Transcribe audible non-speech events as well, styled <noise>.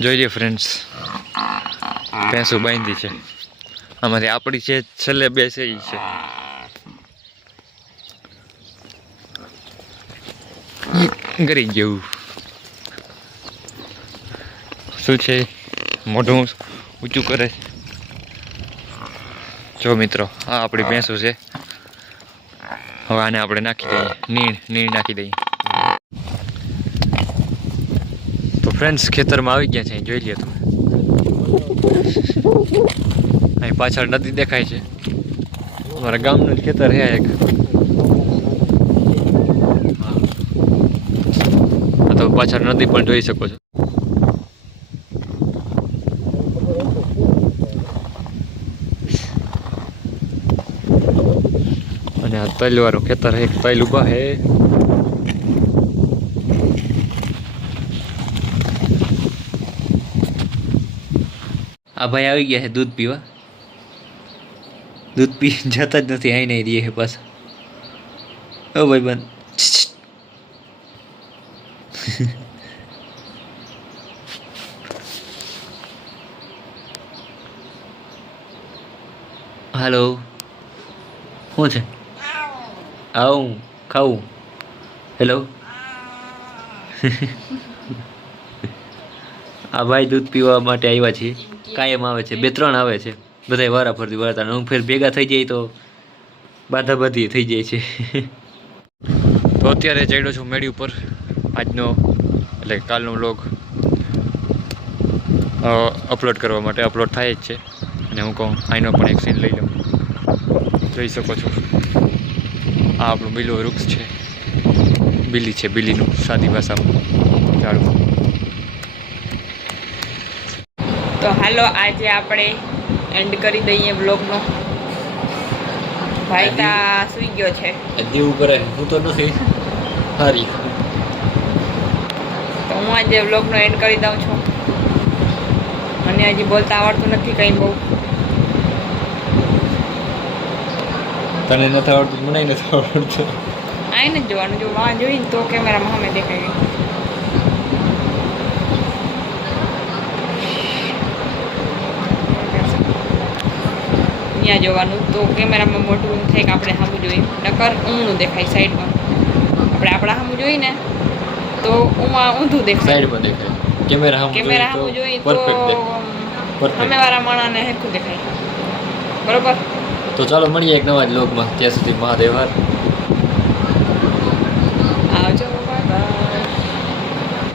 જોઈ લો ફ્રેન્ડ્સ ભેંસો બાંધી છે. અમારી આપણી છેલ્લે બેસે છે ગરી ગયું. શું છે? મોઢું ઊંચું કરે જો મિત્રો, આ આપણી ભેંસો છે. હવે આને આપણે નાખી દઈએ. નીણ નીણ નાખી દઈએ. તો ફ્રેન્ડ્સ ખેતરમાં આવી ગયા છે. જોઈ લે તમે. અહીં પાછળ નદી દેખાય છે. અમારા ગામનું ખેતર છે એક. હા. તો પાછળ નદી પણ જોઈ શકો છો. અને આ તલ વાળું ખેતર છે એક તલ ઊભા હે. આ ભાઈ આવી ગયા છે દૂધ પીવા. દૂધ પી <laughs> જતા જ નથી, આઈને રહીએ છે પાછા. ઓ ભાઈ બંધ. હાલો <laughs> શું છે? આવું ખાવું. હેલો આ ભાઈ દૂધ પીવા માટે આવ્યા છે. કાયમ આવે છે. બે ત્રણ આવે છે. બધાય વારા ફરતી વારતા હું ફેર ભેગા થઈ જાય તો બાધા બાધી થઈ જાય છે. તો અત્યારે ચડ્યો છું મેળી ઉપર. આજનો એટલે કાલનો વ્લોગ અપલોડ કરવા માટે અપલોડ થાય જ છે. અને હું કહું આઈનો પણ એક સીન લઈ લઉં. જોઈ શકો છો. આ આપણું બીલો વૃક્ષ છે. બિલી છે બિલીનું સાદી ભાષામાં ઝાડવું તો હાલો આજે આપણે એન્ડ કરી દઈએ બ્લોગનો ભાઈ તા સુઈ ગયો છે. દીવ કરે હું તો નથી. હારી. તો હું આજે બ્લોગનો એન્ડ કરી દઉં છું. મને હજી બોલતા આવડતું નથી કંઈ બહુ. તને નથી આવડતું મને નથી આવડતું. આઈને જ જોવાનું જો વાં જોઈને તો કેમેરામાં સામે દેખાય. ત્યાં જોવાનું તો કેમેરામાં મોટું થાય કે આપણે સામું જોઈએ. નકર ઊંધું દેખાય સાઈડમાં. આપણે આપણા સામું જોઈએ ને તો ઉમાં ઊંધું દેખાય. સાઈડમાં દેખાય. કેમેરા સામું કેમેરા સામું જોઈએ તો. સામેવાળા માણસને હેરખું દેખાય. બરોબર? તો ચાલો મળીએ એક નવા જ લોકમાં. ત્યાં સુધી મહાદેવ આવજો.